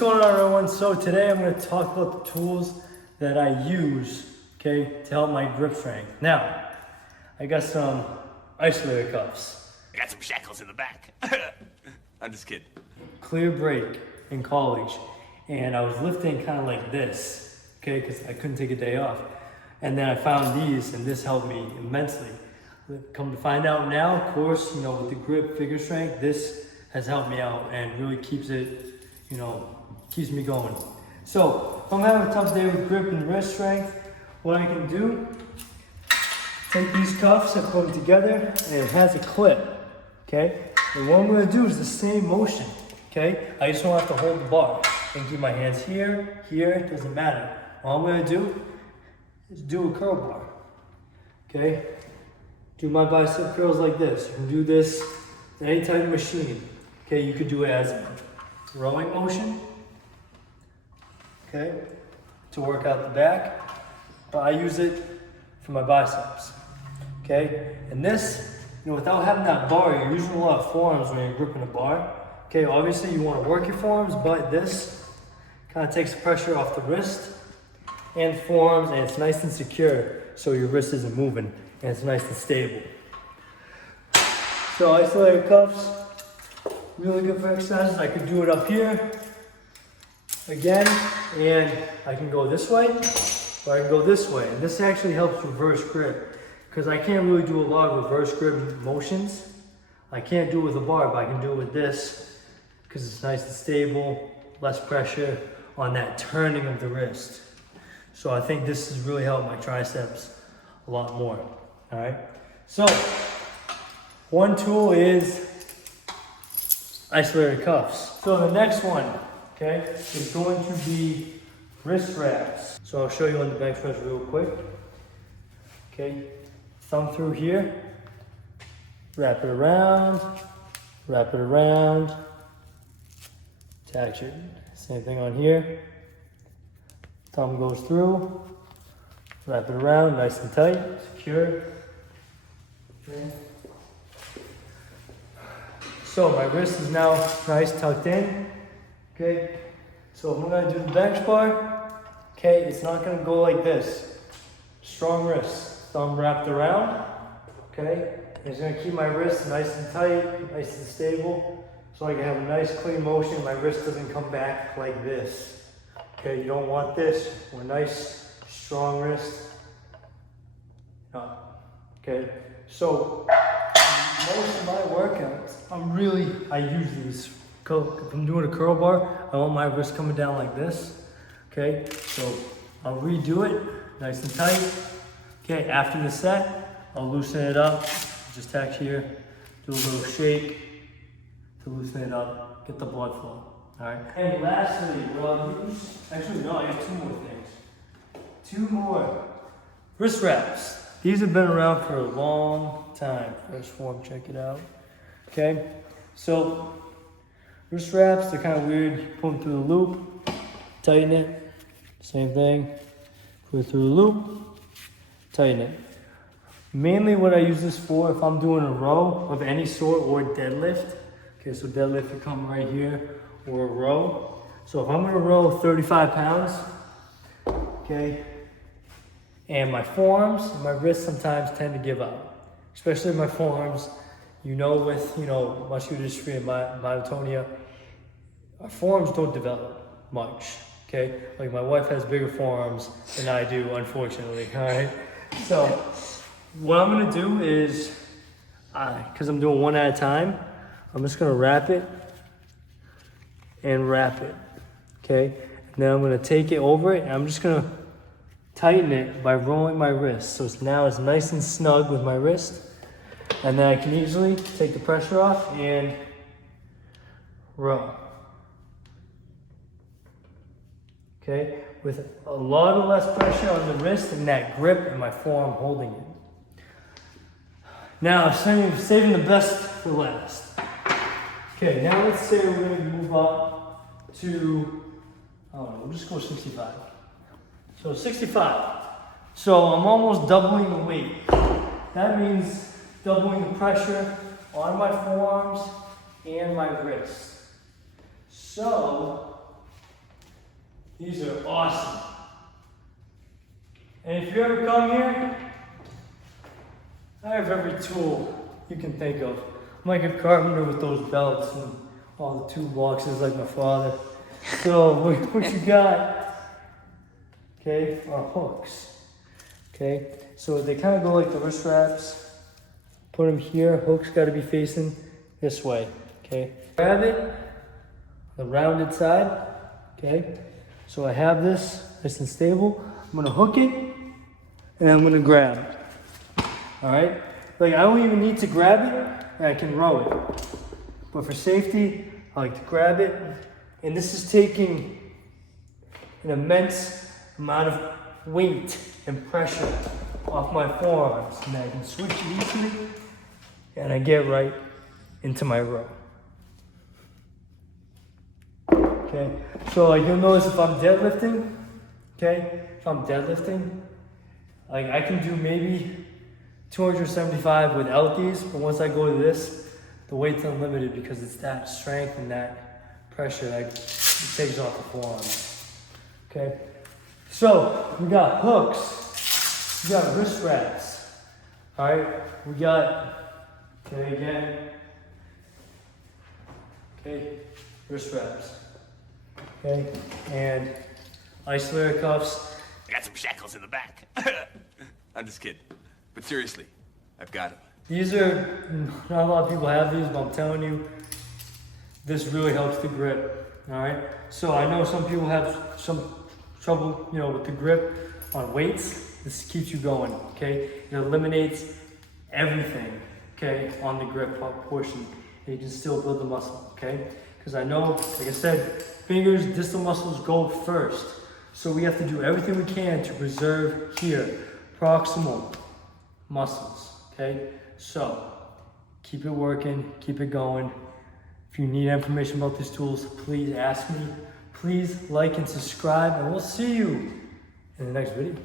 going on, everyone? So today I'm going to talk about the tools that I use, okay, to help my grip strength. Now, I got some isolator cuffs. I got some shackles in the back. I'm just kidding. Clear break in college, and I was lifting kind of like this, okay, because I couldn't take a day off. And then I found these, and this helped me immensely. Come to find out now, of course, you know, with the grip figure strength, this has helped me out and really keeps it, you know, keeps me going. So if I'm having a tough day with grip and wrist strength, what I can do, take these cuffs and put them together, and it has a clip, okay? And what I'm gonna do is the same motion, okay? I just don't have to hold the bar. I can keep my hands here, here, it doesn't matter. All I'm gonna do is do a curl bar, okay? Do my bicep curls like this. You can do this with any type of machine, okay? You could do it as a rowing motion, okay, to work out the back, but I use it for my biceps, okay? And this, you know, without having that bar, you're using a lot of forearms when you're gripping a bar, okay? Obviously you want to work your forearms, but this kind of takes the pressure off the wrist and forearms, and it's nice and secure, so your wrist isn't moving, and it's nice and stable. So isolator cuffs, really good for exercises. I could do it up here, again, and I can go this way, or I can go this way. And this actually helps reverse grip, because I can't really do a lot of reverse grip motions. I can't do it with a bar, but I can do it with this, because it's nice and stable, less pressure on that turning of the wrist. So I think this has really helped my triceps a lot more, all right? So, one tool is isolator cuffs. So the next one, okay, is going to be wrist wraps. So I'll show you on the bench press real quick. Okay, thumb through here, wrap it around, attach it. Same thing on here. Thumb goes through, wrap it around, nice and tight, secure. Okay. So my wrist is now nice tucked in, okay? So if I'm gonna do the bench bar, okay, it's not gonna go like this. Strong wrist, thumb wrapped around, okay? And it's gonna keep my wrist nice and tight, nice and stable, so I can have a nice clean motion. My wrist doesn't come back like this. Okay, you don't want this. A nice, strong wrist. No. Okay, so most of my workouts, I use these. If I'm doing a curl bar, I want my wrist coming down like this. Okay, so I'll redo it, nice and tight. Okay, after the set, I'll loosen it up. Just tack here, do a little shake to loosen it up, get the blood flow. All right. And lastly, what I'll use, actually no, I have two more things. Two more wrist wraps. These have been around for a long time. First form, check it out. Okay, so wrist wraps, they're kind of weird. You pull them through the loop, tighten it. Same thing, put it through the loop, tighten it. Mainly what I use this for, if I'm doing a row of any sort or deadlift. Okay, so deadlift, you come right here, or a row. So if I'm gonna row 35 pounds, okay, and my forearms and my wrists sometimes tend to give out, especially my forearms, you know, with, you know, muscular dystrophy and myotonia, our forearms don't develop much, okay? Like my wife has bigger forearms than I do, unfortunately, all right? So what I'm gonna do is, because I'm doing one at a time, I'm just gonna wrap it and wrap it, okay? And then I'm gonna take it over it, and I'm just gonna tighten it by rolling my wrist. So now it's nice and snug with my wrist. And then I can easily take the pressure off and row. Okay, with a lot of less pressure on the wrist and that grip and my forearm holding it. Now, saving the best for last. Okay, now let's say we're going to move up to, I don't know, we'll just go 65. So 65. So I'm almost doubling the weight. That means doubling the pressure on my forearms and my wrists. So These are awesome. And if you ever come here, I have every tool you can think of. I'm like a carpenter with those belts and all the toolboxes like my father. So what you got, okay, are hooks. Okay, so they kind of go like the wrist wraps. Put them here, hooks got to be facing this way, okay? Grab it, the rounded side, okay? So I have this nice and stable. I'm gonna hook it, and I'm gonna grab it, all right? Like I don't even need to grab it, and I can row it. But for safety, I like to grab it, and this is taking an immense amount of weight and pressure off my forearms, and I can switch it easily, and I get right into my row. Okay, so like you'll notice if I'm deadlifting, okay, if I'm deadlifting, like I can do maybe 275 without these, but once I go to this, the weight's unlimited because it's that strength and that pressure that it takes off the forearms. Okay, so we got hooks, we got wrist wraps, all right, we got, okay, again, okay, wrist wraps, okay, and isolator cuffs. I got some shackles in the back. I'm just kidding. But seriously, I've got them. These are, not a lot of people have these, but I'm telling you, this really helps the grip, all right? So I know some people have some trouble, you know, with the grip on weights. This keeps you going, okay? It eliminates everything, okay, on the grip portion. And you can still build the muscle, okay? Because I know, like I said, fingers, distal muscles go first. So we have to do everything we can to preserve here, proximal muscles, okay? So keep it working, keep it going. If you need information about these tools, please ask me. Please like and subscribe, and we'll see you in the next video.